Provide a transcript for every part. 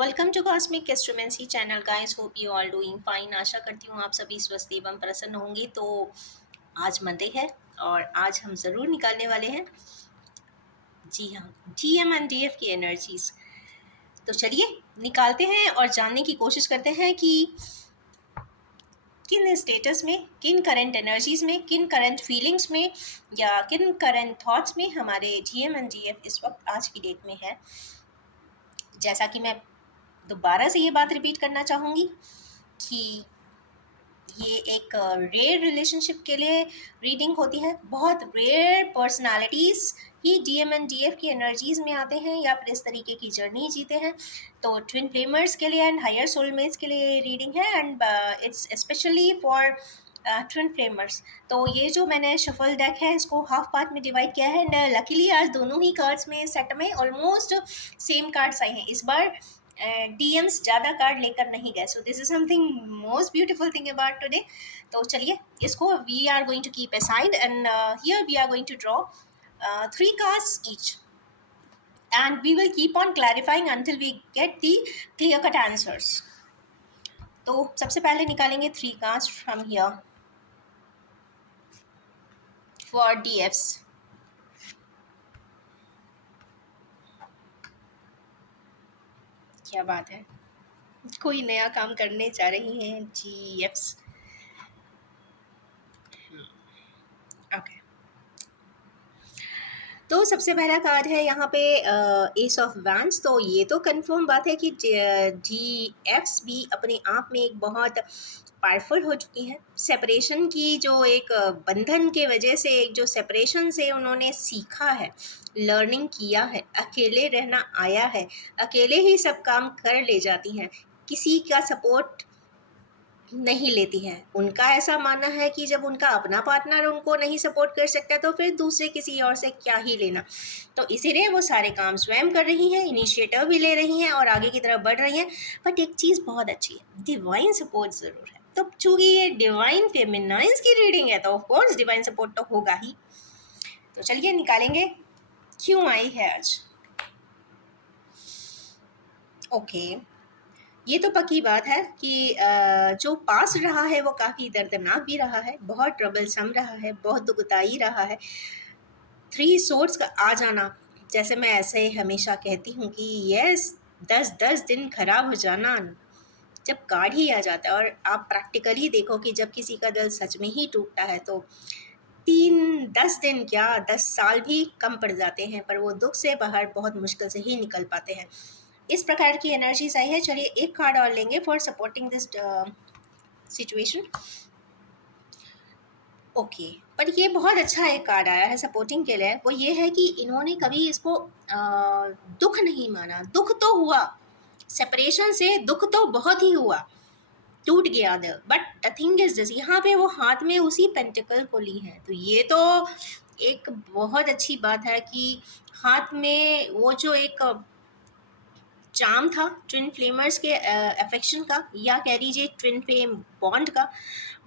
Welcome to cosmic astromancy channel guys. Hope you all doing fine. आशा करती हूँ आप सभी स्वस्थ एवं प्रसन्न होंगे। तो आज मंडे है और आज हम ज़रूर निकालने वाले हैं, जी हाँ, जीएम एंड डीएफ की एनर्जीज। तो चलिए निकालते हैं और जानने की कोशिश करते हैं कि किन स्टेटस में, किन करंट एनर्जीज में, किन करंट फीलिंग्स में या किन करंट थॉट्स में हमारे जीएम एंड डीएफ इस वक्त आज की डेट में है। जैसा कि मैं दोबारा से ये बात रिपीट करना चाहूँगी कि ये एक रेयर रिलेशनशिप के लिए रीडिंग होती है। बहुत रेयर पर्सनालिटीज़ ही डीएम एंड डीएफ की एनर्जीज़ में आते हैं या फिर इस तरीके की जर्नी जीते हैं। तो ट्विन फ्लेमर्स के लिए एंड हायर सोलमेट्स के लिए रीडिंग है and it's specially for twin flamers. तो ये जो मैंने शफल डेक है इसको हाफ पार्ट में डिवाइड किया है एंड लकीली आज दोनों ही कार्ड्स में सेट में ऑलमोस्ट सेम कार्ड्स आए हैं। इस बार डीएम्स ज़्यादा कार्ड लेकर नहीं गए। So this is something most beautiful thing about today. तो चलिए इसको we are going to keep aside and here we are going to draw 3 cards each and we will keep on clarifying until we get the clear cut answers. तो सबसे पहले निकालेंगे 3 cards from here for DFs. क्या बात है, कोई नया काम करने जा रही हैं GFs। ओके, तो सबसे पहला कार्ड है यहाँ पे एस ऑफ वैंड्स। तो ये तो कंफर्म बात है कि GFs भी अपने आप में एक बहुत पावरफुल हो चुकी हैं। सेपरेशन की जो एक बंधन के वजह से, एक जो सेपरेशन से उन्होंने सीखा है, लर्निंग किया है, अकेले रहना आया है, अकेले ही सब काम कर ले जाती हैं, किसी का सपोर्ट नहीं लेती हैं। उनका ऐसा मानना है कि जब उनका अपना पार्टनर उनको नहीं सपोर्ट कर सकता तो फिर दूसरे किसी और से क्या ही लेना। तो इसीलिए वो सारे काम स्वयं कर रही हैं, इनिशिएटिव भी ले रही हैं और आगे की तरफ बढ़ रही हैं। बट एक चीज़ बहुत अच्छी है, डिवाइन सपोर्ट ज़रूर है। तो चूँकि ये डिवाइन फेमिनाइन्स की रीडिंग है तो ऑफकोर्स डिवाइन सपोर्ट तो होगा ही। तो चलिए निकालेंगे क्यों आई है आज। ओके, ये तो पक्की बात है कि जो पास रहा है वो काफ़ी दर्दनाक भी रहा है, बहुत ट्रबलसम रहा है, बहुत दुखदाई रहा है। 3 सोर्ड्स का आ जाना, जैसे मैं ऐसे हमेशा कहती हूँ कि यस, 10-10 दिन खराब हो जाना जब कार्ड ही आ जाता है। और आप प्रैक्टिकली देखो कि जब किसी का दिल सच में ही टूटता है तो 3-10 दिन क्या 10 साल भी कम पड़ जाते हैं, पर वो दुख से बाहर बहुत मुश्किल से ही निकल पाते हैं। इस प्रकार की एनर्जीज आई है। चलिए एक कार्ड और लेंगे for supporting this situation. Okay, पर ये बहुत अच्छा एक कार्ड आया है सपोर्टिंग के लिए। वो ये है कि इन्होंने कभी इसको दुख नहीं माना। दुख तो हुआ, सेपरेशन से दुख तो बहुत ही हुआ, टूट गया दिल, but the thing is this, यहाँ पे वो हाथ में उसी पेंटिकल को ली है। तो ये तो एक बहुत अच्छी बात है कि हाथ में वो जो एक चार्म था ट्विन फ्लेमर्स के अफेक्शन का, या कह लीजिए ट्विन फ्लेम बॉन्ड का,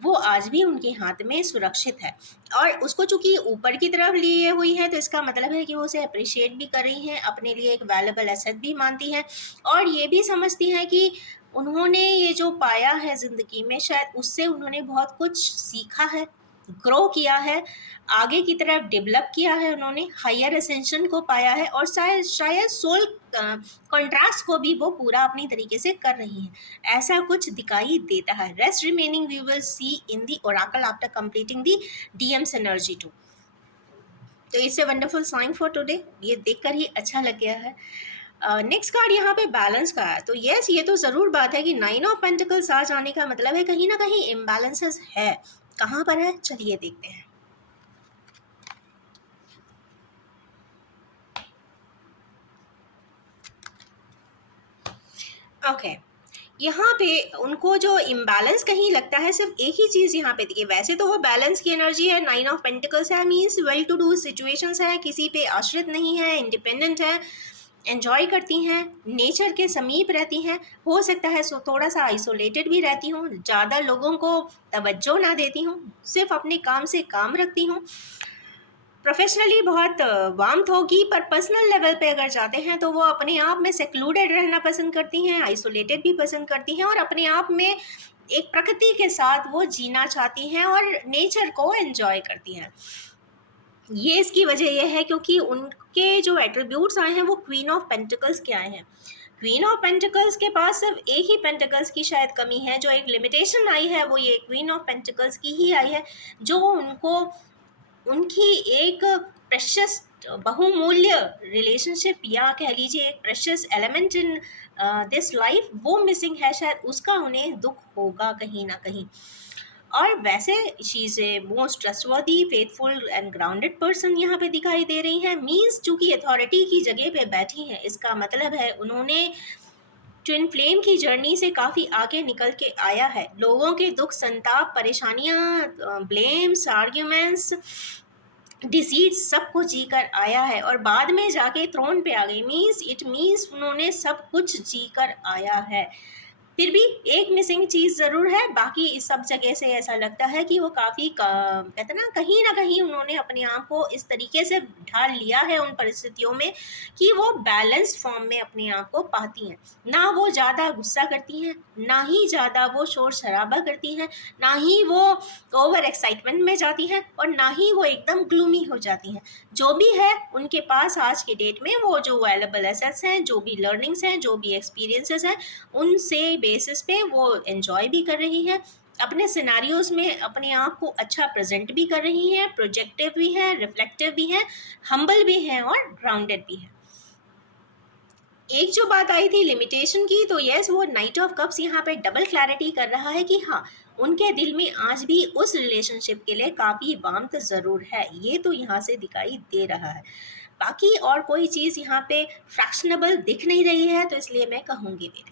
वो आज भी उनके हाथ में सुरक्षित है। और उसको चूंकि ऊपर की तरफ लिए हुई है तो इसका मतलब है कि वो उसे अप्रिशिएट भी कर रही हैं, अपने लिए एक वैल्यूएबल एसेट भी मानती हैं और ये भी समझती हैं कि उन्होंने ये जो पाया है ज़िंदगी में, शायद उससे उन्होंने बहुत कुछ सीखा है, ग्रो किया है, आगे की तरफ डेवलप किया है, उन्होंने हायर असेंशन को पाया है और शायद शायद सोल कॉन्ट्रास्ट को भी वो पूरा अपनी तरीके से कर रही हैं, ऐसा कुछ दिखाई देता है। Rest remaining we will see in the oracle after completing the DMs energy too. तो it's a wonderful sign for today, ये देखकर ही अच्छा लग गया है। नेक्स्ट कार्ड यहाँ पे बैलेंस का है। तो यस, ये तो ज़रूर बात है कि 9 ऑफ पेंटिकल्स आ जाने का मतलब है कहीं ना कहीं इम्बैलेंसेस है। कहाँ पर है चलिए देखते हैं। ओके, यहाँ पे उनको जो इम्बैलेंस कहीं लगता है, सिर्फ एक ही चीज़ यहाँ पे देखिए। वैसे तो वो बैलेंस की एनर्जी है, 9 ऑफ पेंटिकल्स है, means well to do situations है, किसी पे आश्रित नहीं है, इंडिपेंडेंट है, एन्जॉय करती हैं, नेचर के समीप रहती हैं। हो सकता है सो थोड़ा सा आइसोलेटेड भी रहती हूँ, ज़्यादा लोगों को तवज्जो ना देती हूँ, सिर्फ अपने काम से काम रखती हूँ। प्रोफेशनली बहुत वार्मथ होगी, पर पर्सनल लेवल पे अगर जाते हैं तो वो अपने आप में सेक्लूडेड रहना पसंद करती हैं, आइसोलेटेड भी पसंद करती हैं, और अपने आप में एक प्रकृति के साथ वो जीना चाहती हैं और नेचर को एंजॉय करती हैं। ये इसकी वजह यह है क्योंकि उनके जो एट्रीब्यूट्स आए हैं वो क्वीन ऑफ पेंटिकल्स के आए हैं। क्वीन ऑफ पेंटिकल्स के पास सिर्फ एक ही पेंटिकल्स की शायद कमी है, जो एक लिमिटेशन आई है वो ये क्वीन ऑफ पेंटिकल्स की ही आई है, जो उनको उनकी एक प्रेशियस बहुमूल्य रिलेशनशिप या कह लीजिए एक precious element in this life वो मिसिंग है, शायद उसका उन्हें दुख होगा कहीं ना कहीं। और वैसे she is a most trustworthy, faithful and grounded person यहाँ पे दिखाई दे रही हैं। मीन्स चूंकि अथॉरिटी की जगह पे बैठी हैं, इसका मतलब है उन्होंने ट्विन फ्लेम की जर्नी से काफ़ी आगे निकल के आया है। लोगों के दुख, संताप, परेशानियाँ, ब्लेम्स, आर्ग्यूमेंट्स, डिसीट सब कुछ जी कर आया है और बाद में जाके थ्रोन पे आ गई। मीन्स उन्होंने सब कुछ जी कर आया है। फिर भी एक मिसिंग चीज़ ज़रूर है, बाकी इस सब जगह से ऐसा लगता है कि वो काफ़ी कहते ना कहीं उन्होंने अपने आप को इस तरीके से ढाल लिया है उन परिस्थितियों में कि वो बैलेंस फॉर्म में अपने आप को पाती हैं। ना वो ज़्यादा गुस्सा करती हैं, ना ही ज़्यादा वो शोर शराबा करती हैं, ना ही वो ओवर एक्साइटमेंट में जाती हैं, और ना ही वो एकदम ग्लूमी हो जाती हैं। जो भी है उनके पास आज के डेट में वो जो वैल्यूएबल एसेट्स हैं, जो भी लर्निंग्स हैं, जो भी एक्सपीरियंसेस हैं, उनसे बेसिस पे वो एंजॉय भी कर रही है, अपने सिनारियोज में अपने आप को अच्छा प्रेजेंट भी कर रही हैं, प्रोजेक्टिव भी है, रिफ्लेक्टिव भी है, हम्बल भी है और ग्राउंडेड भी है। एक जो बात आई थी लिमिटेशन की, तो यस वो नाइट ऑफ कप्स यहाँ पे डबल क्लैरिटी कर रहा है कि हाँ, उनके दिल में आज भी उस रिलेशनशिप के लिए काफ़ी वार्मथ ज़रूर है, ये तो यहाँ से दिखाई दे रहा है। बाकी और कोई चीज़ यहाँ पे फ्रैक्शनेबल दिख नहीं रही है, तो इसलिए मैं कहूँगी भी नहीं।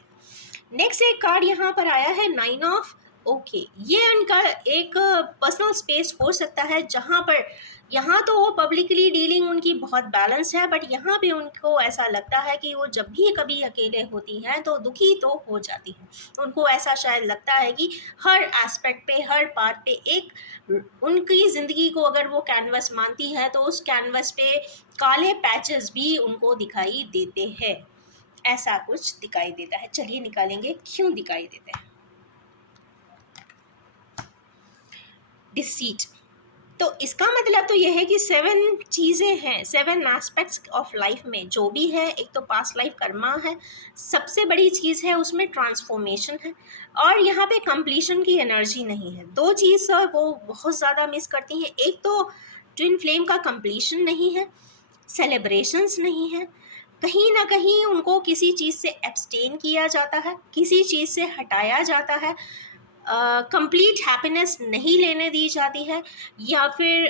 नेक्स्ट एक कार्ड यहाँ पर आया है नाइन ऑफ ओके। ये उनका एक पर्सनल स्पेस हो सकता है जहाँ पर यहाँ तो वो पब्लिकली डीलिंग उनकी बहुत बैलेंस है, बट यहाँ पे उनको ऐसा लगता है कि वो जब भी कभी अकेले होती हैं तो दुखी तो हो जाती हैं। उनको ऐसा शायद लगता है कि हर एस्पेक्ट पे, हर पार्ट पे एक उनकी ज़िंदगी को अगर वो कैनवस मानती है तो उस कैनवस पे काले पैचेस भी उनको दिखाई देते हैं। ऐसा कुछ दिखाई देता है। चलिए निकालेंगे क्यों दिखाई देते हैं। डिसीट, तो इसका मतलब तो यह है कि 7 चीज़ें हैं, 7 एस्पेक्ट्स ऑफ लाइफ में जो भी है। एक तो पास्ट लाइफ कर्मा है, सबसे बड़ी चीज़ है उसमें ट्रांसफॉर्मेशन है, और यहाँ पे कंप्लीशन की एनर्जी नहीं है। 2 चीज़ वो बहुत ज़्यादा मिस करती हैं। एक तो ट्विन फ्लेम का कंप्लीशन नहीं है, सेलिब्रेशंस नहीं है, कहीं ना कहीं उनको किसी चीज़ से एब्सटेन किया जाता है, किसी चीज़ से हटाया जाता है, कंप्लीट हैप्पीनेस नहीं लेने दी जाती है। या फिर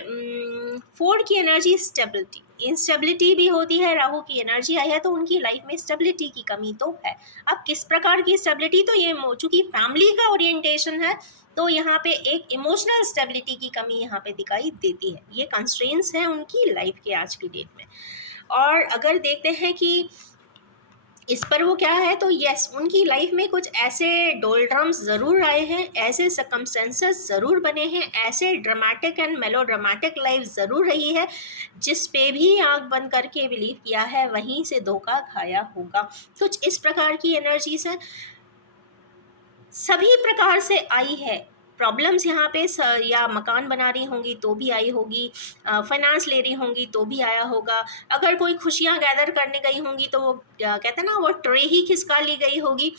4 की एनर्जी स्टेबिलिटी, इंस्टेबिलिटी भी होती है। राहु की एनर्जी आई है तो उनकी लाइफ में स्टेबिलिटी की कमी तो है। अब किस प्रकार की स्टेबिलिटी, तो ये चूँकि फैमिली का ओरिएंटेशन है तो यहाँ पे एक इमोशनल स्टेबिलिटी की कमी यहाँ पे दिखाई देती है। ये कंस्ट्रेंट्स हैं उनकी लाइफ के आज की डेट में। और अगर देखते हैं कि इस पर वो क्या है, तो यस उनकी लाइफ में कुछ ऐसे डोलड्रम्स ज़रूर आए हैं, ऐसे सर्कमस्टेंसेस ज़रूर बने हैं, ऐसे ड्रामेटिक एंड मेलोड्रामेटिक लाइफ ज़रूर रही है जिस पे भी आंख बंद करके बिलीव किया है वहीं से धोखा खाया होगा। कुछ इस प्रकार की एनर्जीज हैं, सभी प्रकार से आई है। प्रॉब्लम्स यहाँ पे या मकान बना रही होंगी तो भी आई होगी, फाइनेंस ले रही होंगी तो भी आया होगा, अगर कोई खुशियाँ गैदर करने गई होंगी तो वो कहते हैं ना वो ट्रे ही खिसका ली गई होगी,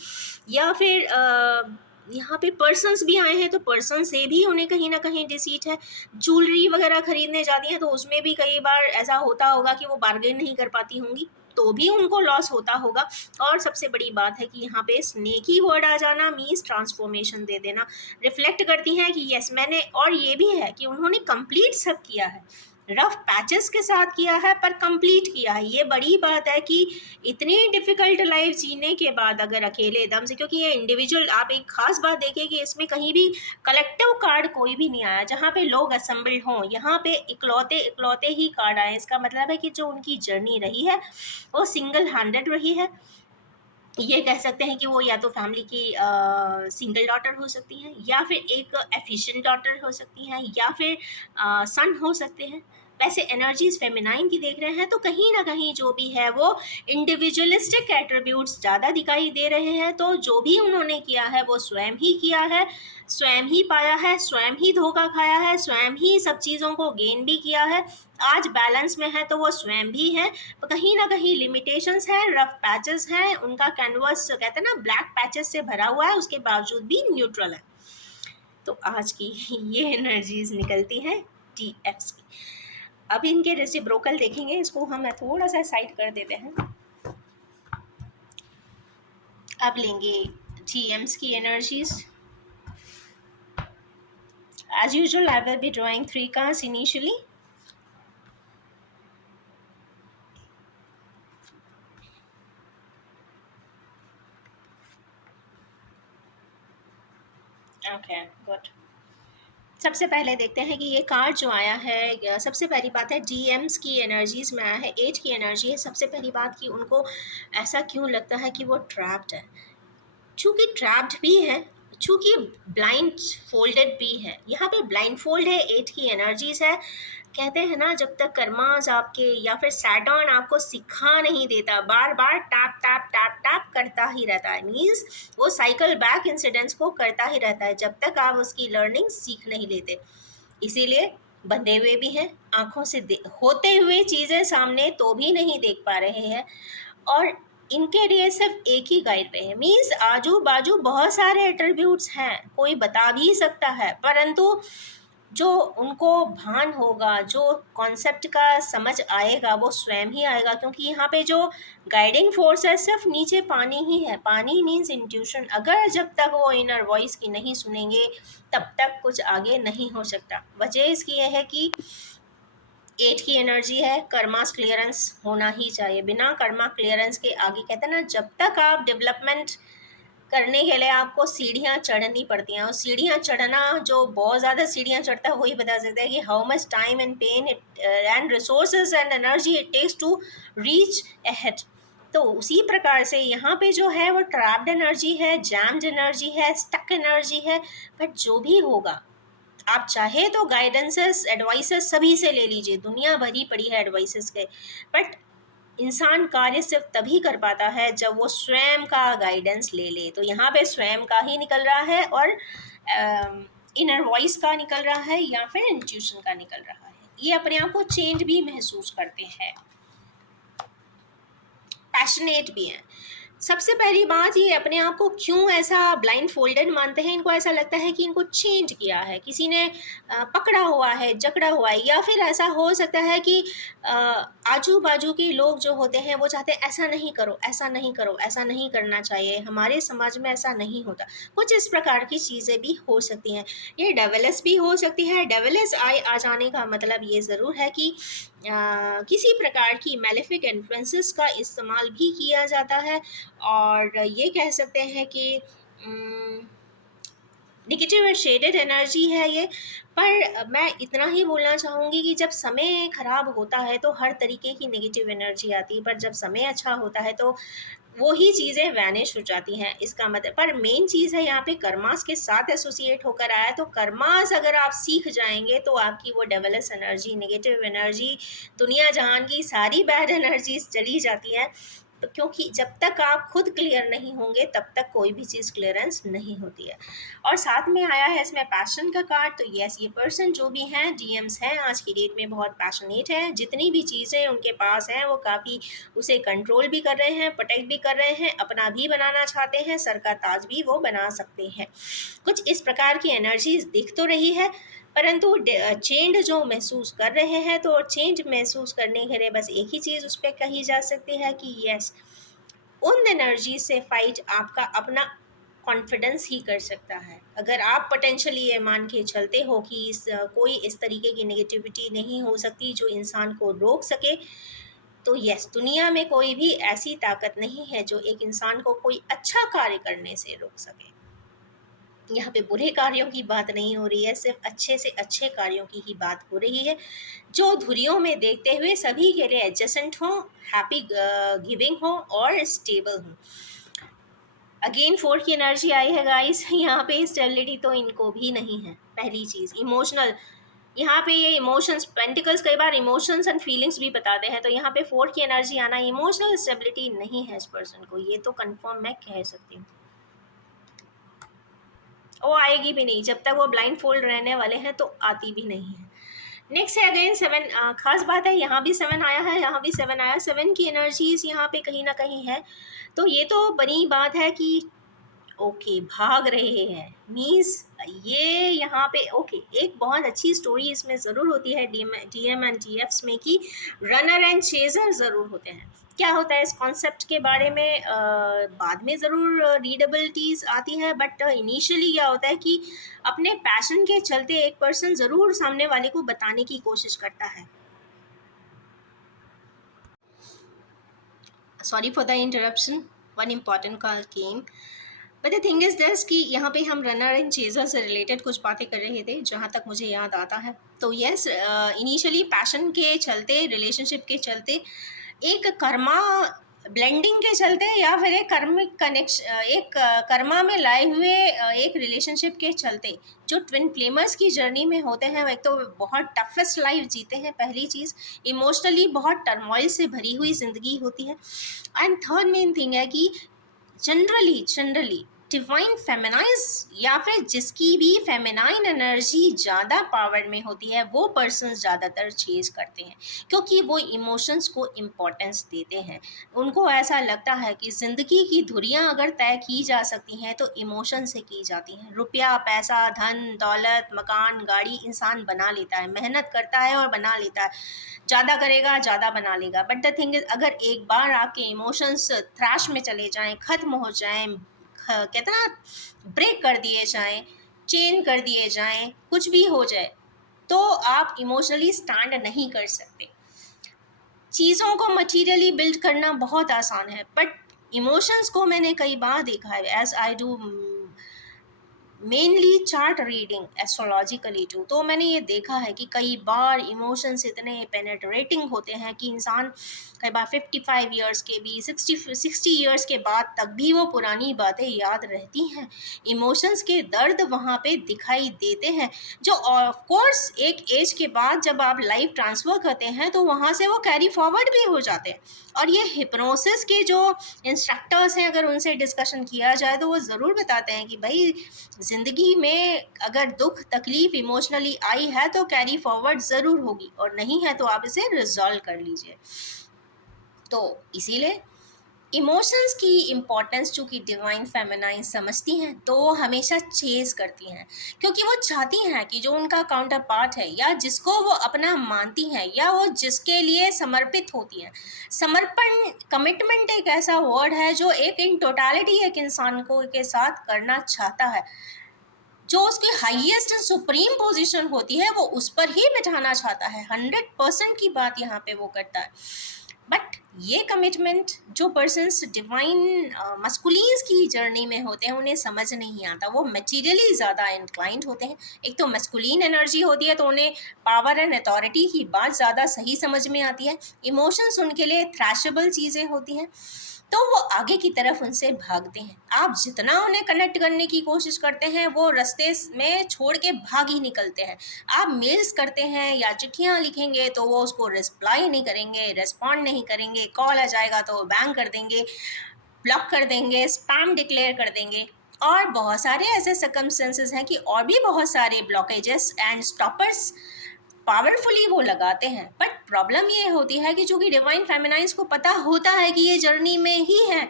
या फिर यहाँ पे पर्सन्स भी आए हैं तो पर्सन से भी उन्हें कहीं ना कहीं डिसीट है। ज्वेलरी वगैरह खरीदने जाती हैं तो उसमें भी कई बार ऐसा होता होगा कि वो बार्गेन नहीं कर पाती होंगी तो भी उनको लॉस होता होगा। और सबसे बड़ी बात है कि यहाँ पे स्नेकी वर्ड आ जाना मीन्स ट्रांसफॉर्मेशन दे देना, रिफ्लेक्ट करती हैं कि यस मैंने, और ये भी है कि उन्होंने कंप्लीट सब किया है, रफ पैचेस के साथ किया है पर कंप्लीट किया है। ये बड़ी बात है कि इतनी डिफ़िकल्ट लाइफ जीने के बाद अगर अकेले दम से, क्योंकि ये इंडिविजुअल, आप एक खास बात देखिए कि इसमें कहीं भी कलेक्टिव कार्ड कोई भी नहीं आया जहाँ पे लोग असेंबल्ड हों, यहाँ पे इकलौते ही कार्ड आए। इसका मतलब है कि जो उनकी जर्नी रही है वो सिंगल हैंडेड रही है। ये कह सकते हैं कि वो या तो फैमिली की सिंगल डॉटर हो सकती हैं, या फिर एक एफिशिएंट डॉटर हो सकती हैं, या फिर सन हो सकते हैं, वैसे एनर्जीज फेमिनाइन की देख रहे हैं तो कहीं ना कहीं जो भी है वो इंडिविजुअलिस्टिक एट्रीब्यूट्स ज़्यादा दिखाई दे रहे हैं। तो जो भी उन्होंने किया है वो स्वयं ही किया है, स्वयं ही पाया है, स्वयं ही धोखा खाया है, स्वयं ही सब चीज़ों को गेन भी किया है। आज बैलेंस में है तो वो स्वयं भी हैं, कहीं ना कहीं लिमिटेशंस हैं, रफ पैचेस हैं, उनका कैनवस कहते हैं ना ब्लैक पैचेस से भरा हुआ है, उसके बावजूद भी न्यूट्रल है। तो आज की ये एनर्जीज निकलती हैं TFs की। अब इनके रेसिप्रोकल देखेंगे, इसको हम थोड़ा सा साइड कर देते हैं। अब लेंगे TMs की energies. As usual, I will be drawing 3 cards initially. Okay, good. सबसे पहले देखते हैं कि ये कार्ड जो आया है, सबसे पहली बात है DMs की एनर्जीज में आया है, 8 की एनर्जी है। सबसे पहली बात कि उनको ऐसा क्यों लगता है कि वो ट्रैप्ड है, चूँकि ट्रैप्ड भी है, चूँकि ब्लाइंड फोल्डेड भी है। यहाँ पे ब्लाइंड फोल्ड है, 8 की एनर्जीज है। कहते हैं ना, जब तक कर्मास आपके या फिर सैटर्न आपको सिखा नहीं देता, बार बार टैप टैप टैप टैप करता ही रहता है, मीन्स वो साइकिल बैक इंसिडेंट्स को करता ही रहता है जब तक आप उसकी लर्निंग सीख नहीं लेते। इसीलिए बंधे हुए भी हैं, आंखों से होते हुए चीज़ें सामने तो भी नहीं देख पा रहे हैं, और इनके लिए सिर्फ एक ही गाइड पे है, मीन्स आजू बाजू बहुत सारे एट्रीब्यूट्स हैं, कोई बता भी सकता है, परंतु जो उनको भान होगा, जो कॉन्सेप्ट का समझ आएगा वो स्वयं ही आएगा। क्योंकि यहाँ पे जो गाइडिंग फोर्स है सिर्फ नीचे पानी ही है। पानी मीन्स इंट्यूशन। अगर जब तक वो इनर वॉइस की नहीं सुनेंगे तब तक कुछ आगे नहीं हो सकता। वजह इसकी यह है कि 8 की एनर्जी है, कर्मास क्लियरेंस होना ही चाहिए। बिना कर्मा क्लियरेंस के आगे, कहते हैं ना, जब तक आप डेवलपमेंट करने के लिए आपको सीढ़ियाँ चढ़नी पड़ती हैं, और सीढ़ियाँ चढ़ना, जो बहुत ज़्यादा सीढ़ियाँ चढ़ता है वही बता सकता है कि how much time and pain it and resources and energy it takes to reach ahead. तो उसी प्रकार से यहाँ पे जो है वो ट्रैप्ड एनर्जी है, जैम्ड एनर्जी है, स्टक एनर्जी है। बट जो भी होगा, आप चाहे तो गाइडेंसेस एडवाइसेस सभी से ले लीजिए, दुनिया भरी पड़ी है एडवाइसेस के, बट इंसान कार्य सिर्फ तभी कर पाता है जब वो स्वयं का गाइडेंस ले ले। तो यहाँ पे स्वयं का ही निकल रहा है, और इनर वॉइस का निकल रहा है, या फिर इंट्यूशन का निकल रहा है। ये अपने आप को चेंज भी महसूस करते हैं, पैशनेट भी हैं। सबसे पहली बात, ये अपने आप को क्यों ऐसा ब्लाइंड फोल्डेड मानते हैं? इनको ऐसा लगता है कि इनको चेंज किया है, किसी ने पकड़ा हुआ है, जकड़ा हुआ है, या फिर ऐसा हो सकता है कि आजू बाजू के लोग जो होते हैं वो चाहते हैं ऐसा नहीं करो, ऐसा नहीं करो, ऐसा नहीं करना चाहिए, हमारे समाज में ऐसा नहीं होता। कुछ इस प्रकार की चीज़ें भी हो सकती हैं। ये डेवलस भी हो सकती है। डेवलस आई आ जाने का मतलब ये ज़रूर है कि किसी प्रकार की मैलेफिक इन्फ्लुएंसेस का इस्तेमाल भी किया जाता है, और ये कह सकते हैं कि नेगेटिव और शेडेड एनर्जी है ये। पर मैं इतना ही बोलना चाहूँगी कि जब समय ख़राब होता है तो हर तरीके की नेगेटिव एनर्जी आती है, पर जब समय अच्छा होता है तो वो ही चीज़ें वैनिश हो जाती हैं। इसका मतलब, पर मेन चीज़ है यहाँ पे कर्मास के साथ एसोसिएट होकर आया, तो कर्मास अगर आप सीख जाएंगे तो आपकी वो डेवलस एनर्जी, नेगेटिव एनर्जी, दुनिया जहान की सारी बैड एनर्जीज चली जाती हैं। क्योंकि जब तक आप खुद क्लियर नहीं होंगे तब तक कोई भी चीज़ क्लियरेंस नहीं होती है। और साथ में आया है इसमें पैशन का कार्ड। तो यस, ये पर्सन जो भी हैं, DMs हैं, आज की डेट में बहुत पैशनेट हैं। जितनी भी चीज़ें उनके पास हैं वो काफ़ी उसे कंट्रोल भी कर रहे हैं, प्रोटेक्ट भी कर रहे हैं, अपना भी बनाना चाहते हैं, सर का ताज भी वो बना सकते हैं। कुछ इस प्रकार की एनर्जीज दिख तो रही है, परंतु चेंज जो महसूस कर रहे हैं, तो चेंज महसूस करने के लिए बस एक ही चीज़ उस पर कही जा सकती है कि यस, उन एनर्जी से फाइट आपका अपना कॉन्फिडेंस ही कर सकता है। अगर आप पोटेंशियली ये मान के चलते हो कि कोई इस तरीके की नेगेटिविटी नहीं हो सकती जो इंसान को रोक सके, तो यस, दुनिया में कोई भी ऐसी ताकत नहीं है जो एक इंसान को कोई अच्छा कार्य करने से रोक सके। यहाँ पे बुरे कार्यों की बात नहीं हो रही है, सिर्फ अच्छे से अच्छे कार्यों की ही बात हो रही है, जो धुरियों में देखते हुए सभी के लिए एडजस्टेंट हो, हैप्पी गिविंग हो और स्टेबल हो। अगेन 4 की एनर्जी आई है गाइस। यहाँ पे स्टेबिलिटी तो इनको भी नहीं है। पहली चीज़ इमोशनल यहाँ पे ये इमोशंस, पेंटिकल्स कई बार इमोशंस एंड फीलिंग्स भी बताते हैं, तो यहाँ पे फोर्थ की एनर्जी आना, इमोशनल स्टेबिलिटी नहीं है इस पर्सन को, ये तो कंफर्म मैं कह सकती हूँ। वो आएगी भी नहीं, जब तक वो ब्लाइंड फोल्ड रहने वाले हैं तो आती भी नहीं है। नेक्स्ट है अगेन 7, खास बात है यहाँ भी 7 आया है, यहाँ भी 7 आया, 7 की एनर्जीज यहाँ पे कहीं ना कहीं है, तो ये तो बड़ी बात है कि ओके भाग रहे हैं, मीन्स ये यहाँ पे ओके एक बहुत अच्छी स्टोरी इसमें ज़रूर होती है डीएम एंड डीएफ्स में कि रनर एंड चेजर ज़रूर होते हैं। क्या होता है इस कॉन्सेप्ट के बारे में बाद में ज़रूर रीडेबिलिटीज़ आती है, बट इनिशियली क्या होता है कि अपने पैशन के चलते एक पर्सन ज़रूर सामने वाले को बताने की कोशिश करता है। Sorry for the interruption, one important call came, but the thing is this कि यहाँ पे हम रनर एंड चेजर से रिलेटेड कुछ बातें कर रहे थे जहाँ तक मुझे याद आता है। तो यस, इनिशियली पैशन के चलते, रिलेशनशिप के चलते, एक कर्मा ब्लेंडिंग के चलते, या फिर एक कर्मिक कनेक्शन, एक कर्मा में लाए हुए एक रिलेशनशिप के चलते जो ट्विन फ्लेमर्स की जर्नी में होते हैं, एक तो बहुत टफेस्ट लाइफ जीते हैं, पहली चीज़ इमोशनली बहुत टर्मोइल से भरी हुई ज़िंदगी होती है, एंड थर्ड मेन थिंग है कि जनरली डिवाइन फेमिनाइज या फिर जिसकी भी फेमिनाइन एनर्जी ज़्यादा पावर में होती है वो पर्सन ज़्यादातर चेज करते हैं, क्योंकि वो इमोशंस को इम्पोर्टेंस देते हैं। उनको ऐसा लगता है कि ज़िंदगी की धुरियाँ अगर तय की जा सकती हैं तो इमोशन से की जाती हैं। रुपया, पैसा, धन दौलत, मकान, गाड़ी इंसान बना लेता है, मेहनत करता है और बना लेता है, ज़्यादा करेगा ज़्यादा बना लेगा, बट द थिंग इज अगर एक बार आपके इमोशंस थ्रैश में चले जाएं, ख़त्म हो जाएं, कहते ना ब्रेक कर दिए जाएं, चेन कर दिए जाएं, कुछ भी हो जाए, तो आप इमोशनली स्टैंड नहीं कर सकते। चीज़ों को मटीरियली बिल्ड करना बहुत आसान है, बट इमोशंस को मैंने कई बार देखा है, as I do mainly chart reading astrologically too, तो मैंने ये देखा है कि कई बार इमोशंस इतने पेनेट्रेटिंग होते हैं कि इंसान कई बार 55 ईयर्स के भी 60 ईयर्स के बाद तक भी वो पुरानी बातें याद रहती हैं। इमोशंस के दर्द वहाँ पे दिखाई देते हैं, जो ऑफ कोर्स एक एज के बाद जब आप लाइफ ट्रांसफ़र करते हैं तो वहाँ से वो कैरी फॉरवर्ड भी हो जाते हैं। और ये हिप्नोसिस के जो इंस्ट्रक्टर्स हैं, अगर उनसे डिस्कशन किया जाए तो वो ज़रूर बताते हैं कि भाई ज़िंदगी में अगर दुख तकलीफ़ इमोशनली आई है तो कैरी फॉरवर्ड ज़रूर होगी, और नहीं है तो आप इसे रिजॉल्व कर लीजिए। तो इसीलिए इमोशंस की इम्पोर्टेंस चूँकि डिवाइन फेमिनाइन समझती हैं तो वो हमेशा चेज़ करती हैं, क्योंकि वो चाहती हैं कि जो उनका काउंटर पार्ट है या जिसको वो अपना मानती हैं या वो जिसके लिए समर्पित होती हैं। समर्पण, कमिटमेंट एक ऐसा वर्ड है जो एक इन टोटालिटी एक इंसान को के साथ करना चाहता है, जो उसकी हाईएस्ट एंड सुप्रीम पोजीशन होती है वो उस पर ही बिठाना चाहता है। 100% की बात यहाँ पे वो करता है। बट ये कमिटमेंट जो पर्सन्स डिवाइन मस्कुलिन्स की जर्नी में होते हैं उन्हें समझ नहीं आता, वो मटीरियली ज़्यादा इंक्लाइंड होते हैं। एक तो मस्कुलिन एनर्जी होती है तो उन्हें पावर एंड अथॉरिटी की बात ज़्यादा सही समझ में आती है, इमोशंस उनके लिए थ्रैशेबल चीज़ें होती हैं, तो वो आगे की तरफ उनसे भागते हैं। आप जितना उन्हें कनेक्ट करने की कोशिश करते हैं वो रास्ते में छोड़ के भाग ही निकलते हैं। आप मेल्स करते हैं या चिट्ठियाँ लिखेंगे तो वो उसको रिप्लाई नहीं करेंगे, रिस्पॉन्ड नहीं करेंगे, कॉल आ जाएगा तो वो बैंग कर देंगे, ब्लॉक कर देंगे, स्पैम डिक्लेयर कर देंगे, और बहुत सारे ऐसे सर्कमस्टेंसेस हैं कि और भी बहुत सारे ब्लॉकेजेस एंड स्टॉपर्स पावरफुली वो लगाते हैं। बट प्रॉब्लम ये होती है कि चूँकि डिवाइन फेमिनाइन्स को पता होता है कि ये जर्नी में ही है,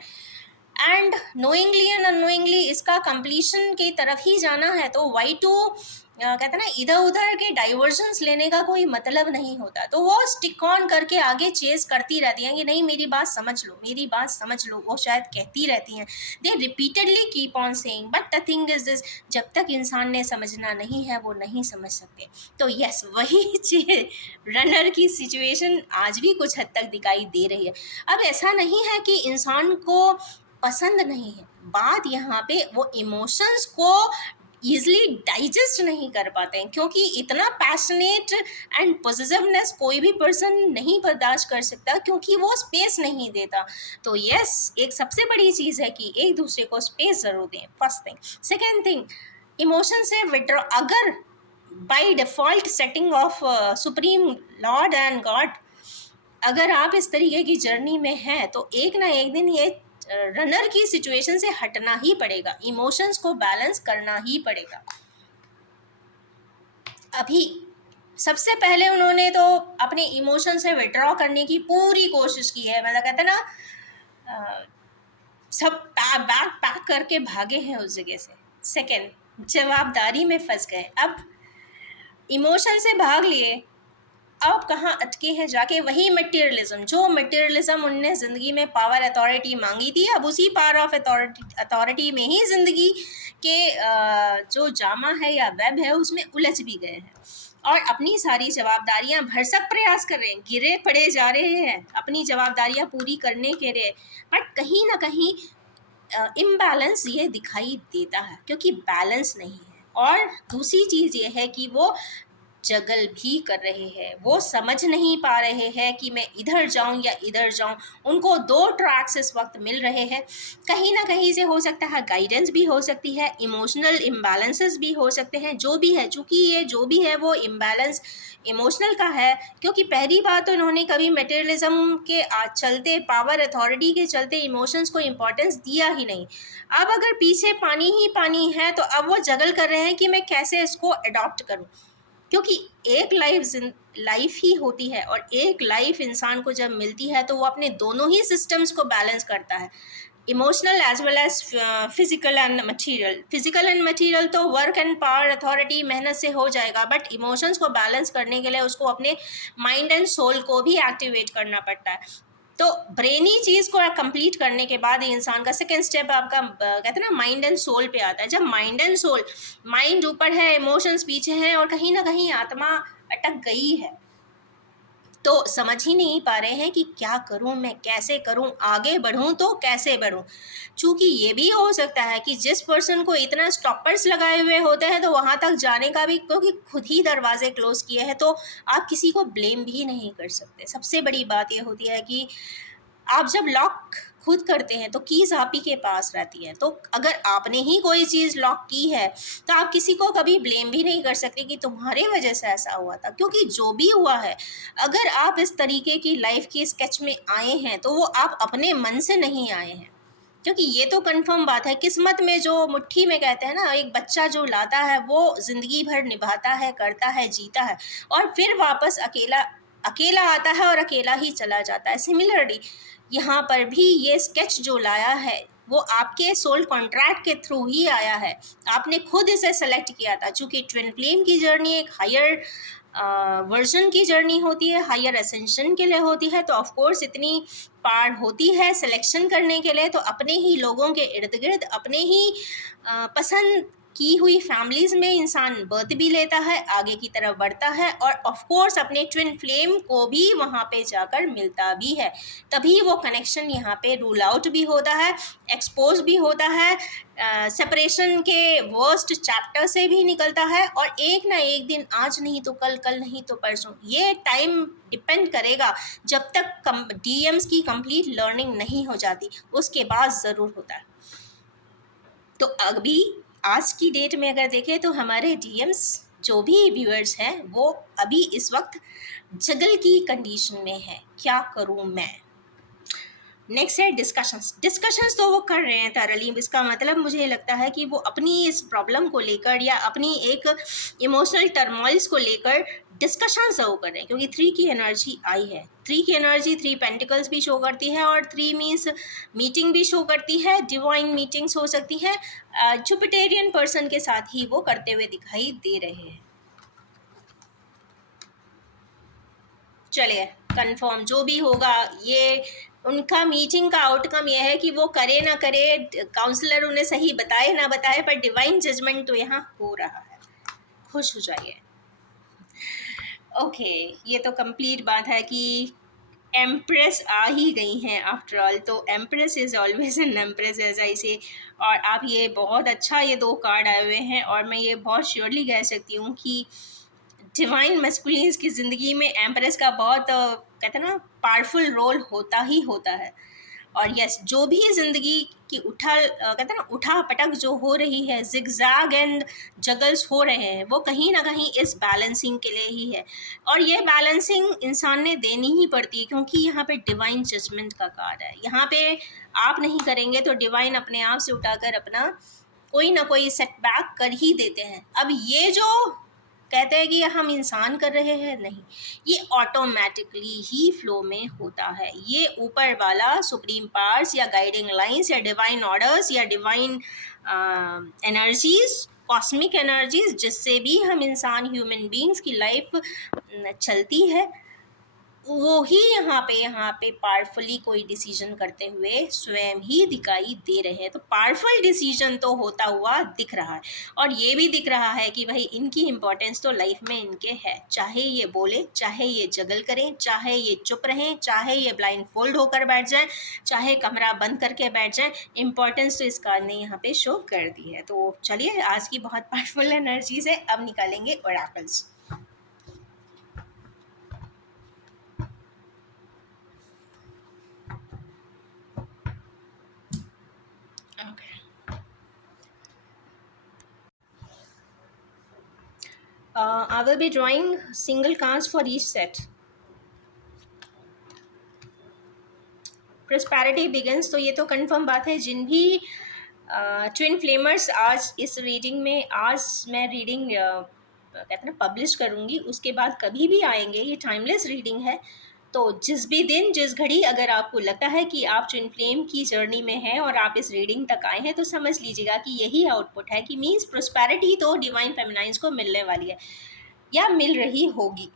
एंड नोइंगली एंड अननोइंगली इसका कंप्लीशन की तरफ ही जाना है, तो वाई टू कहते हैं ना इधर उधर के डाइवर्जन्स लेने का कोई मतलब नहीं होता, तो वो स्टिक ऑन करके आगे चेज करती रहती हैं कि नहीं मेरी बात समझ लो, मेरी बात समझ लो, वो शायद कहती रहती हैं, they repeatedly keep on saying, but the thing is this, जब तक इंसान ने समझना नहीं है वो नहीं समझ सकते। तो यस, वही रनर की सिचुएशन आज भी कुछ हद तक दिखाई दे रही है। अब ऐसा नहीं है कि इंसान को पसंद नहीं है, बात यहाँ पे वो इमोशंस को ईजिली डाइजेस्ट नहीं कर पाते हैं, क्योंकि इतना पैशनेट एंड पॉजिटिवनेस कोई भी पर्सन नहीं बर्दाश्त कर सकता, क्योंकि वो स्पेस नहीं देता। तो यस, एक सबसे बड़ी चीज़ है कि एक दूसरे को स्पेस ज़रूर दें, first thing. Second thing, emotion से विड्रॉ, अगर by default setting of supreme Lord and God, अगर आप इस तरीके की जर्नी में हैं तो एक ना एक दिन ये रनर की सिचुएशन से हटना ही पड़ेगा, इमोशंस को बैलेंस करना ही पड़ेगा। अभी सबसे पहले उन्होंने तो अपने इमोशन से विड्रॉ करने की पूरी कोशिश की है, मतलब कहते हैं ना सब बैग पैक करके भागे हैं उस जगह से। सेकंड, जवाबदारी में फंस गए। अब इमोशन से भाग लिए, अब कहाँ अटके हैं जाके, वही मटेरियलिज्म, जो मटेरियलिज्म उनने ज़िंदगी में पावर अथॉरिटी मांगी थी, अब उसी पावर ऑफ अथॉरिटी में ही ज़िंदगी के जो जामा है या वेब है उसमें उलझ भी गए हैं और अपनी सारी जवाबदारियां भरसक प्रयास कर रहे हैं, गिरे पड़े जा रहे हैं अपनी जवाबदारियां पूरी करने के लिए, बट कहीं ना कहीं इम्बैलेंस ये दिखाई देता है क्योंकि बैलेंस नहीं है। और दूसरी चीज़ ये है कि वो जगल भी कर रहे हैं, वो समझ नहीं पा रहे हैं कि मैं इधर जाऊं या इधर जाऊं। उनको दो ट्रैक्स इस वक्त मिल रहे हैं, कहीं ना कहीं से हो सकता है गाइडेंस भी हो सकती है, इमोशनल इम्बैलेंसेस भी हो सकते हैं, जो भी है, चूँकि ये जो भी है वो इम्बैलेंस इमोशनल का है, क्योंकि पहली बात तो इन्होंने कभी मटेरियलिज्म के चलते, पावर अथॉरिटी के चलते इमोशंस को इम्पोर्टेंस दिया ही नहीं। अब अगर पीछे पानी ही पानी है तो अब वो जगल कर रहे हैं कि मैं कैसे इसको अडॉप्ट करूं, क्योंकि एक लाइफ ही होती है और एक लाइफ इंसान को जब मिलती है तो वो अपने दोनों ही सिस्टम्स को बैलेंस करता है, emotional as well as physical and material. Physical and material तो वर्क एंड पावर अथॉरिटी मेहनत से हो जाएगा, बट इमोशंस को बैलेंस करने के लिए उसको अपने माइंड एंड सोल को भी एक्टिवेट करना पड़ता है। तो ब्रेनी चीज़ को कंप्लीट करने के बाद इंसान का सेकेंड स्टेप आपका कहते हैं ना माइंड एंड सोल पे आता है। जब माइंड एंड सोल, माइंड ऊपर है, इमोशंस पीछे हैं और कहीं ना कहीं आत्मा अटक गई है, तो समझ ही नहीं पा रहे हैं कि क्या करूं मैं, कैसे करूं, आगे बढ़ूं तो कैसे बढ़ूं। चूँकि ये भी हो सकता है कि जिस पर्सन को इतना स्टॉपर्स लगाए हुए होते हैं तो वहां तक जाने का भी, क्योंकि खुद ही दरवाजे क्लोज किए हैं, तो आप किसी को ब्लेम भी नहीं कर सकते। सबसे बड़ी बात ये होती है कि आप जब लॉक खुद करते हैं तो कीज़ आप ही के पास रहती है, तो अगर आपने ही कोई चीज़ लॉक की है तो आप किसी को कभी ब्लेम भी नहीं कर सकते कि तुम्हारे वजह से ऐसा हुआ था, क्योंकि जो भी हुआ है, अगर आप इस तरीके की लाइफ की स्केच में आए हैं तो वो आप अपने मन से नहीं आए हैं। क्योंकि ये तो कंफर्म बात है, किस्मत में जो मुट्ठी में कहते हैं ना, एक बच्चा जो लाता है वो ज़िंदगी भर निभाता है, करता है, जीता है और फिर वापस अकेला अकेला आता है और अकेला ही चला जाता है। सिमिलरली यहाँ पर भी ये स्केच जो लाया है वो आपके सोल कॉन्ट्रैक्ट के थ्रू ही आया है, आपने खुद इसे सेलेक्ट किया था। चूँकि ट्विन फ्लेम की जर्नी एक हायर वर्जन की जर्नी होती है, हायर असेंशन के लिए होती है, तो ऑफ कोर्स इतनी पार होती है सिलेक्शन करने के लिए, तो अपने ही लोगों के इर्द गिर्द, अपने ही पसंद की हुई फैमिलीज़ में इंसान बर्थ भी लेता है, आगे की तरफ बढ़ता है और ऑफ कोर्स अपने ट्विन फ्लेम को भी वहाँ पे जाकर मिलता भी है। तभी वो कनेक्शन यहाँ पे रूल आउट भी होता है, एक्सपोज भी होता है, सेपरेशन के वर्स्ट चैप्टर से भी निकलता है और एक ना एक दिन, आज नहीं तो कल, कल नहीं तो परसों, ये टाइम डिपेंड करेगा जब तक डीएम्स की कंप्लीट लर्निंग नहीं हो जाती, उसके बाद ज़रूर होता है। तो अभी आज की डेट में अगर देखें तो हमारे डीएम्स जो भी व्यूअर्स हैं वो अभी इस वक्त जगल की कंडीशन में है, क्या करूं मैं। नेक्स्ट है डिस्कशंस तो वो कर रहे हैं थरली, इसका मतलब मुझे लगता है कि वो अपनी इस प्रॉब्लम को लेकर या अपनी एक इमोशनल टर्मोइल्स को लेकर डिस्कशंस वो कर रहे हैं, क्योंकि 3 की एनर्जी आई है। 3 की एनर्जी 3 पेंटिकल्स भी शो करती है और 3 मीन्स मीटिंग भी शो करती है, डिवाइन मीटिंग्स हो सकती है, जुपिटेरियन पर्सन के साथ ही वो करते हुए दिखाई दे रहे हैं। चलिए कंफर्म जो भी होगा, ये उनका मीटिंग का आउटकम ये है कि वो करे ना करे, काउंसलर उन्हें सही बताए ना बताए, पर डिवाइन जजमेंट तो यहाँ हो रहा है। खुश हो जाइए। ओके, ये तो कंप्लीट बात है कि एम्प्रेस आ ही गई हैं आफ्टर ऑल, तो empress is always an empress ऐसा इसे। और आप ये बहुत अच्छा, ये 2 कार्ड आए हुए हैं और मैं ये बहुत श्योरली कह सकती हूँ कि डिवाइन मस्कुलिन्स की ज़िंदगी में एम्प्रेस का बहुत कहते हैं ना पावरफुल रोल होता ही होता है। और यस, जो भी ज़िंदगी की कहते हैं ना उठा पटक जो हो रही है, जिगजैग एंड जगल्स हो रहे हैं, वो कहीं ना कहीं इस बैलेंसिंग के लिए ही है। और ये बैलेंसिंग इंसान ने देनी ही पड़ती है, क्योंकि यहाँ पे डिवाइन जजमेंट का कार्ड है। यहाँ पे आप नहीं करेंगे तो डिवाइन अपने आप से उठाकर अपना कोई ना कोई सेटबैक कर ही देते हैं। अब ये जो कहते हैं कि हम इंसान कर रहे हैं, नहीं, ये ऑटोमेटिकली ही फ्लो में होता है। ये ऊपर वाला सुप्रीम पावर्स या गाइडिंग लाइंस या डिवाइन ऑर्डर्स या डिवाइन एनर्जीज, कॉस्मिक एनर्जीज, जिससे भी हम इंसान ह्यूमन बीइंग्स की लाइफ चलती है, वो ही यहाँ पे पावरफुली कोई डिसीजन करते हुए स्वयं ही दिखाई दे रहे हैं। तो पावरफुल डिसीजन तो होता हुआ दिख रहा है, और ये भी दिख रहा है कि भाई इनकी इम्पोर्टेंस तो लाइफ में इनके है। चाहे ये बोले, चाहे ये जगल करें, चाहे ये चुप रहें, चाहे ये ब्लाइंड फोल्ड होकर बैठ जाएं, चाहे कमरा बंद करके बैठ जाएं, इम्पोर्टेंस तो इस कार्ड ने यहाँ पे शो कर दी है। तो चलिए, आज की बहुत पावरफुल एनर्जीज है, अब निकालेंगे oracles. I will be drawing single cards for each set. Prosperity begins, तो ये तो कंफर्म बात है। जिन भी ट्विन फ्लेमर्स आज इस रीडिंग में, आज मैं रीडिंग कहते हैं ना पब्लिश करूँगी, उसके बाद कभी भी आएंगे, ये टाइमलेस रीडिंग है। तो जिस भी दिन, जिस घड़ी अगर आपको लगता है कि आप ट्विन फ्लेम की जर्नी में हैं और आप इस रीडिंग तक आए हैं, तो समझ लीजिएगा कि यही आउटपुट है, कि मीन्स प्रोस्पेरिटी तो डिवाइन फेमिनाइंस को मिलने वाली है या मिल रही होगी।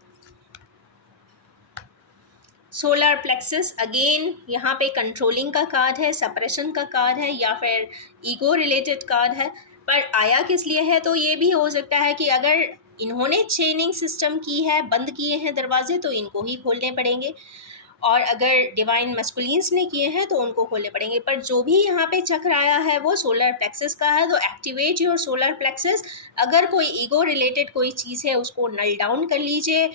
सोलर प्लेक्सस अगेन यहाँ पे कंट्रोलिंग का कार्ड है, सप्रेशन का कार्ड है, या फिर ईगो रिलेटेड कार्ड है। पर आया किस लिए है? तो ये भी हो सकता है कि अगर इन्होंने चेनिंग सिस्टम की है, बंद किए हैं दरवाजे, तो इनको ही खोलने पड़ेंगे, और अगर डिवाइन मस्कुलिन्स ने किए हैं तो उनको खोलने पड़ेंगे। पर जो भी यहाँ पे चक्र आया है वो सोलर प्लेक्सस का है, तो एक्टिवेट योर सोलर प्लेक्सस। अगर कोई ईगो रिलेटेड कोई चीज़ है, उसको नल डाउन कर लीजिए।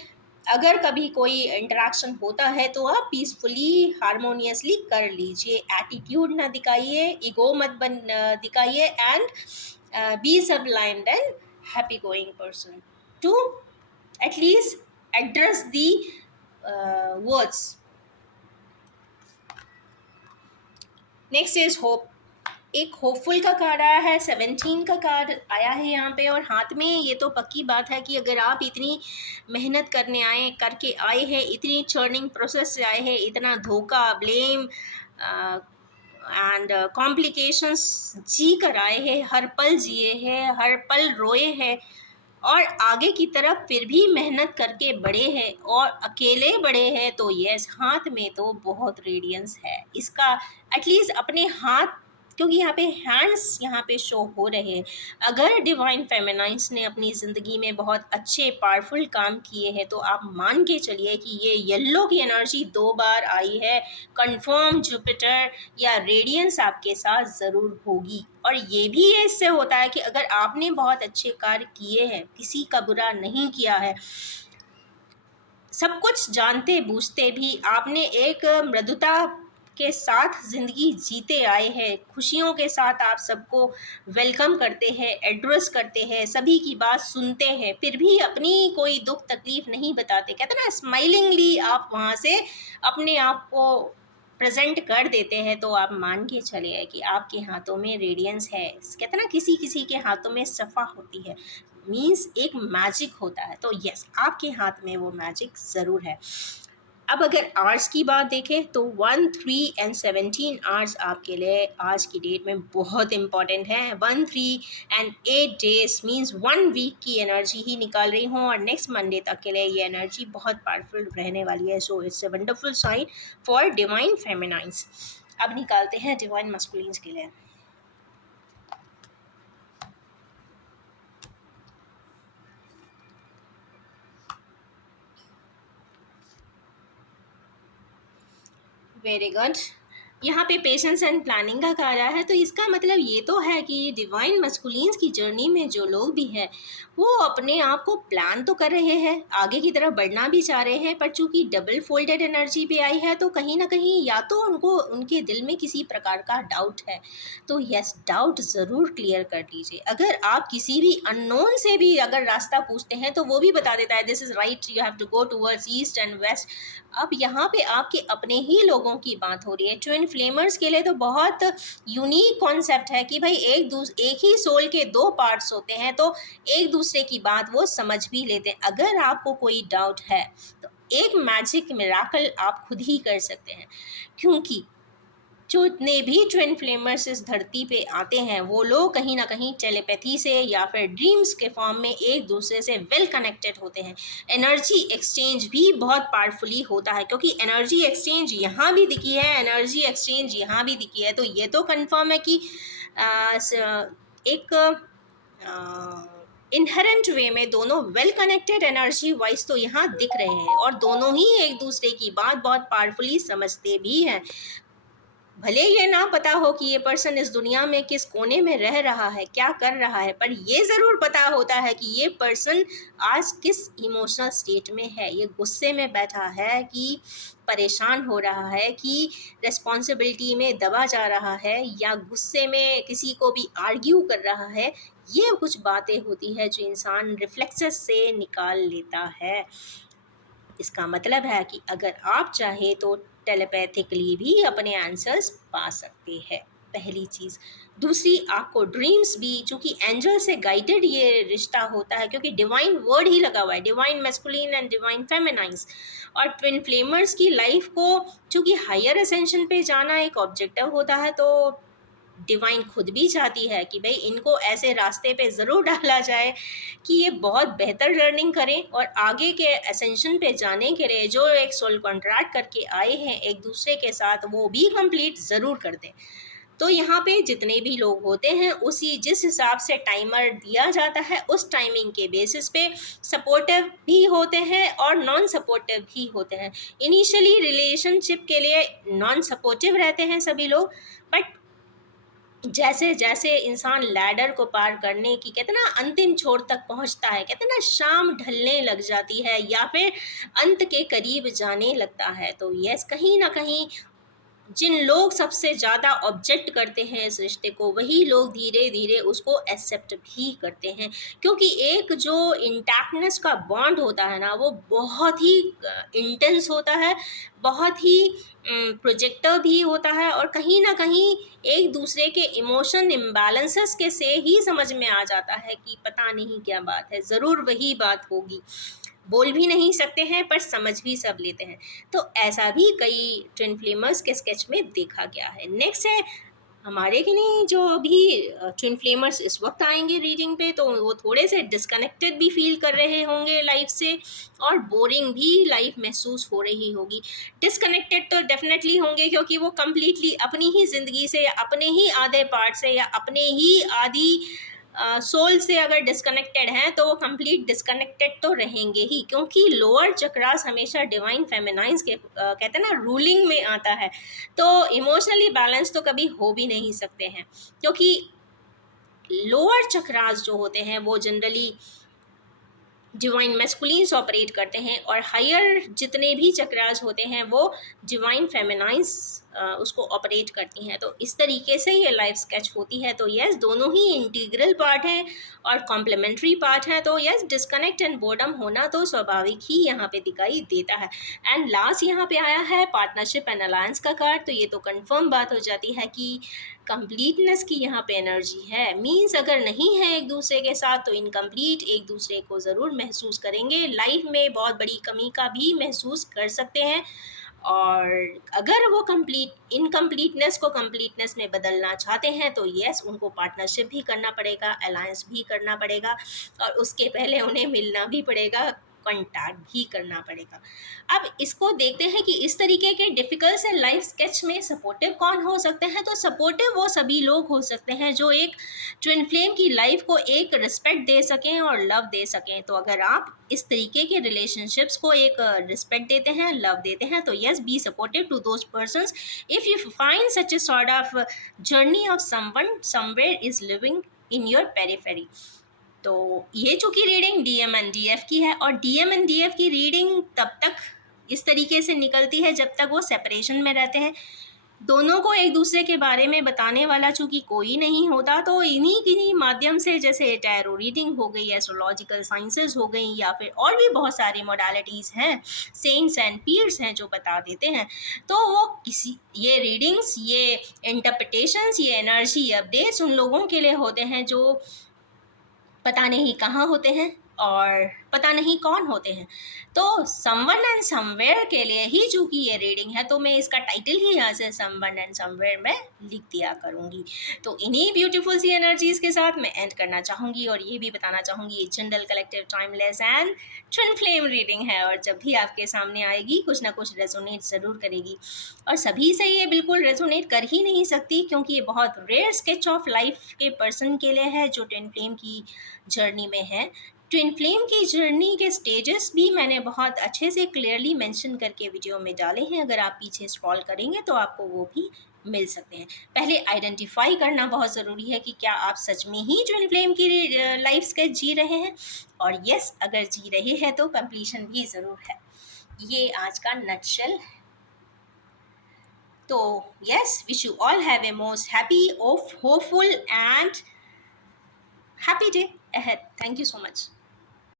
अगर कभी कोई इंटरेक्शन होता है तो आप पीसफुली, हारमोनियसली कर लीजिए। एटीट्यूड ना दिखाइए, ईगो मत दिखाइए, and be sublimed and happy going person to at least address the words. Next is hope. एक होपफुल का कार्ड आया है, 17 का कार्ड आया है यहाँ पे, और हाथ में ये तो पक्की बात है कि अगर आप इतनी मेहनत करके आए हैं, इतनी चर्निंग प्रोसेस से आए हैं, इतना धोखा, ब्लेम एंड कॉम्प्लिकेशंस जी कर आए हैं, हर पल जिए हैं, हर पल रोए हैं, और आगे की तरफ फिर भी मेहनत करके बड़े हैं, और अकेले बड़े हैं, तो यस, हाथ में तो बहुत रेडियंस है इसका। एटलीस्ट अपने हाथ, क्योंकि यहाँ पे हैंड्स यहाँ पे शो हो रहे हैं। अगर डिवाइन फेमिनाइंस ने अपनी ज़िंदगी में बहुत अच्छे पावरफुल काम किए हैं, तो आप मान के चलिए कि ये येलो की एनर्जी 2 बार आई है। कंफर्म जुपिटर या रेडियंस आपके साथ ज़रूर होगी। और ये भी इससे होता है कि अगर आपने बहुत अच्छे कार्य किए हैं, किसी का बुरा नहीं किया है, सब कुछ जानते बूझते भी आपने एक मृदुता के साथ ज़िंदगी जीते आए हैं, खुशियों के साथ आप सबको वेलकम करते हैं, एड्रेस करते हैं, सभी की बात सुनते हैं, फिर भी अपनी कोई दुख तकलीफ नहीं बताते, कहते ना स्माइलिंगली आप वहाँ से अपने आप को प्रेजेंट कर देते हैं, तो आप मान के चलिए कि आपके हाथों में रेडियंस है। कहते ना किसी किसी के हाथों में सफ़ा होती है, मीन्स एक मैजिक होता है। तो यस, आपके हाथ में वो मैजिक ज़रूर है। अब अगर आवर्स की बात देखें तो 1, 3 एंड 17 आवर्स आपके लिए आज की डेट में बहुत इंपॉर्टेंट है। 1, 3 एंड 8 डेज मीन्स 1 वीक की एनर्जी ही निकाल रही हूँ, और नेक्स्ट मंडे तक के लिए ये एनर्जी बहुत पावरफुल रहने वाली है। So it's a wonderful sign for divine feminines. अब निकालते हैं डिवाइन मस्कुलिन्स के लिए। Very good. यहाँ पे पेशेंस एंड प्लानिंग का कहा रहा है, तो इसका मतलब ये तो है कि डिवाइन मस्कुलिन्स की जर्नी में जो लोग भी हैं वो अपने आप को प्लान तो कर रहे हैं, आगे की तरफ बढ़ना भी चाह रहे हैं, पर चूंकि डबल फोल्डेड एनर्जी पे आई है तो कहीं ना कहीं या तो उनको उनके दिल में किसी प्रकार का डाउट है। तो यस, डाउट ज़रूर क्लियर कर लीजिए। अगर आप किसी भी अननोन से भी अगर रास्ता पूछते हैं तो वो भी बता देता है this is right, you have to go towards east and west. अब यहाँ पे आपके अपने ही लोगों की बात हो रही है। ट्विन फ्लेमर्स के लिए तो बहुत यूनिक कॉन्सेप्ट है कि भाई एक ही सोल के दो पार्ट्स होते हैं, तो एक दूसरे की बात वो समझ भी लेते हैं। अगर आपको कोई डाउट है तो एक मैजिक मिराकल आप खुद ही कर सकते हैं, क्योंकि जितने भी ट्विन फ्लेमर्स इस धरती पे आते हैं वो लोग कहीं ना कहीं टेलीपैथी से या फिर ड्रीम्स के फॉर्म में एक दूसरे से वेल कनेक्टेड होते हैं। एनर्जी एक्सचेंज भी बहुत पावरफुली होता है, क्योंकि एनर्जी एक्सचेंज यहाँ भी दिखी है, एनर्जी एक्सचेंज यहाँ भी दिखी है, तो ये तो कंफर्म है कि एक इनहेरेंट वे में दोनों वेल कनेक्टेड एनर्जी वाइज तो यहाँ दिख रहे हैं, और दोनों ही एक दूसरे की बात बहुत पावरफुली समझते भी हैं। भले ये ना पता हो कि ये पर्सन इस दुनिया में किस कोने में रह रहा है, क्या कर रहा है, पर ये ज़रूर पता होता है कि ये पर्सन आज किस इमोशनल स्टेट में है। ये गुस्से में बैठा है कि परेशान हो रहा है, कि रिस्पॉन्सिबिलिटी में दबा जा रहा है, या गुस्से में किसी को भी आर्ग्यू कर रहा है। ये कुछ बातें होती है जो इंसान रिफ्लेक्सेस से निकाल लेता है। इसका मतलब है कि अगर आप चाहे तो टेलीपैथिकली भी अपने आंसर्स पा सकते हैं, पहली चीज़। दूसरी, आपको ड्रीम्स भी, चूँकि एंजल से गाइडेड ये रिश्ता होता है, क्योंकि डिवाइन वर्ड ही लगा हुआ है, डिवाइन मैस्कुलिन एंड डिवाइन फेमिनाइन्स। और ट्विन फ्लेमर्स की लाइफ को चूँकि हायर असेंशन पे जाना एक ऑब्जेक्टिव होता है, तो डिवाइन खुद भी चाहती है कि भाई इनको ऐसे रास्ते पे ज़रूर डाला जाए कि ये बहुत बेहतर लर्निंग करें, और आगे के असेंशन पे जाने के लिए जो एक सोल कॉन्ट्रैक्ट करके आए हैं एक दूसरे के साथ, वो भी कंप्लीट ज़रूर कर दें। तो यहाँ पे जितने भी लोग होते हैं उसी जिस हिसाब से टाइमर दिया जाता है उस टाइमिंग के बेसिस पे सपोर्टिव भी होते हैं और नॉन सपोर्टिव भी होते हैं। इनिशियली रिलेशनशिप के लिए नॉन सपोर्टिव रहते हैं सभी लोग, बट जैसे जैसे इंसान लैडर को पार करने की, कहते ना, अंतिम छोर तक पहुंचता है, कहते ना शाम ढलने लग जाती है या फिर अंत के करीब जाने लगता है, तो यस, कहीं ना कहीं जिन लोग सबसे ज़्यादा ऑब्जेक्ट करते हैं इस रिश्ते को, वही लोग धीरे धीरे उसको एक्सेप्ट भी करते हैं, क्योंकि एक जो इंटैक्टनेस का बॉन्ड होता है ना, वो बहुत ही इंटेंस होता है, बहुत ही प्रोजेक्टिव भी होता है, और कहीं ना कहीं एक दूसरे के इमोशन इम्बैलेंसेस के से ही समझ में आ जाता है कि पता नहीं क्या बात है, ज़रूर वही बात होगी। बोल भी नहीं सकते हैं पर समझ भी सब लेते हैं। तो ऐसा भी कई ट्विन फ्लेमर्स के स्केच में देखा गया है। नेक्स्ट है हमारे के लिए जो भी ट्विन फ्लेमर्स इस वक्त आएंगे रीडिंग पे, तो वो थोड़े से डिस्कनेक्टेड भी फील कर रहे होंगे लाइफ से, और बोरिंग भी लाइफ महसूस हो रही होगी। डिस्कनेक्टेड तो डेफिनेटली होंगे, क्योंकि वो कम्प्लीटली अपनी ही ज़िंदगी से या अपने ही आधे पार्ट से या अपने ही आधी सोल से अगर डिस्कनेक्टेड हैं तो वो कंप्लीट डिस्कनेक्टेड तो रहेंगे ही, क्योंकि लोअर चक्रास हमेशा डिवाइन फेमिनाइंस के कहते हैं ना रूलिंग में आता है, तो इमोशनली बैलेंस तो कभी हो भी नहीं सकते हैं, क्योंकि लोअर चक्रास जो होते हैं वो जनरली डिवाइन मैस्कुलिन्स ऑपरेट करते हैं, और हायर जितने भी चक्रास होते हैं वो डिवाइन फेमिनाइंस उसको ऑपरेट करती हैं। तो इस तरीके से ये लाइफ स्केच होती है। तो यस, दोनों ही इंटीग्रल पार्ट हैं और कॉम्प्लीमेंट्री पार्ट हैं, तो यस, डिस्कनेक्ट एंड बोर्डम होना तो स्वाभाविक ही यहाँ पे दिखाई देता है। एंड लास्ट यहाँ पे आया है पार्टनरशिप एंड अलायंस का कार्ड, तो ये तो कंफर्म बात हो जाती है कि कंप्लीटनेस की यहाँ पे एनर्जी है। मीन्स अगर नहीं है एक दूसरे के साथ तो इनकम्प्लीट एक दूसरे को ज़रूर महसूस करेंगे, लाइफ में बहुत बड़ी कमी का भी महसूस कर सकते हैं, और अगर वो इनकम्प्लीटनेस को कंप्लीटनेस में बदलना चाहते हैं तो यस, उनको पार्टनरशिप भी करना पड़ेगा, अलायंस भी करना पड़ेगा, और उसके पहले उन्हें मिलना भी पड़ेगा कॉन्टैक्ट भी करना पड़ेगा। अब इसको देखते हैं कि इस तरीके के डिफ़िकल्ट से लाइफ स्केच में सपोर्टिव कौन हो सकते हैं। तो सपोर्टिव वो सभी लोग हो सकते हैं जो एक ट्विन फ्लेम की लाइफ को एक रिस्पेक्ट दे सकें और लव दे सकें। तो अगर आप इस तरीके के रिलेशनशिप्स को एक रिस्पेक्ट देते हैं, लव देते हैं, तो yes, be supportive to those persons if you find such a sort of journey of someone somewhere is living in your periphery. तो ये चूँकि रीडिंग डीएम एंड डीएफ की है, और डीएम एंड डीएफ की रीडिंग तब तक इस तरीके से निकलती है जब तक वो सेपरेशन में रहते हैं। दोनों को एक दूसरे के बारे में बताने वाला चूँकि कोई नहीं होता, तो इन्हीं किन्हीं माध्यम से, जैसे टैरो रीडिंग हो गई, एस्ट्रोलॉजिकल साइंसेस हो गई, या फिर और भी बहुत सारी मोडालिटीज़ हैं, सेंट्स एंड पीर्स हैं जो बता देते हैं। तो वो ये रीडिंग्स, ये इंटरप्रिटेशंस, ये एनर्जी अपडेट्स उन लोगों के लिए होते हैं जो पता नहीं कहाँ होते हैं और पता नहीं कौन होते हैं। तो समवन एंड समवेयर के लिए ही चूँकि ये रीडिंग है, तो मैं इसका टाइटल ही यहाँ से समवन एंड समवेयर में लिख दिया करूँगी। तो इन्हीं ब्यूटीफुल सी एनर्जीज़ के साथ मैं एंड करना चाहूँगी, और ये भी बताना चाहूँगी ये general collective timeless and twin flame reading है, और जब भी आपके सामने आएगी कुछ ना कुछ रेजोनेट ज़रूर करेगी। और सभी से ये बिल्कुल रेजोनेट कर ही नहीं सकती, क्योंकि ये बहुत रेयर स्केच ऑफ लाइफ के पर्सन के लिए है जो ट्विन फ्लेम की जर्नी में है। ट्विन फ्लेम की जर्नी के स्टेजेस भी मैंने बहुत अच्छे से क्लियरली मेंशन करके वीडियो में डाले हैं, अगर आप पीछे स्क्रॉल करेंगे तो आपको वो भी मिल सकते हैं। पहले आइडेंटिफाई करना बहुत ज़रूरी है कि क्या आप सच में ही ट्विन फ्लेम की लाइफ स्केच जी रहे हैं, और यस, अगर जी रहे हैं तो कंप्लीशन भी ज़रूर है। ये आज का नटशेल। तो yes, wish you all have a most happy, hopeful and happy day ahead. Thank you so much.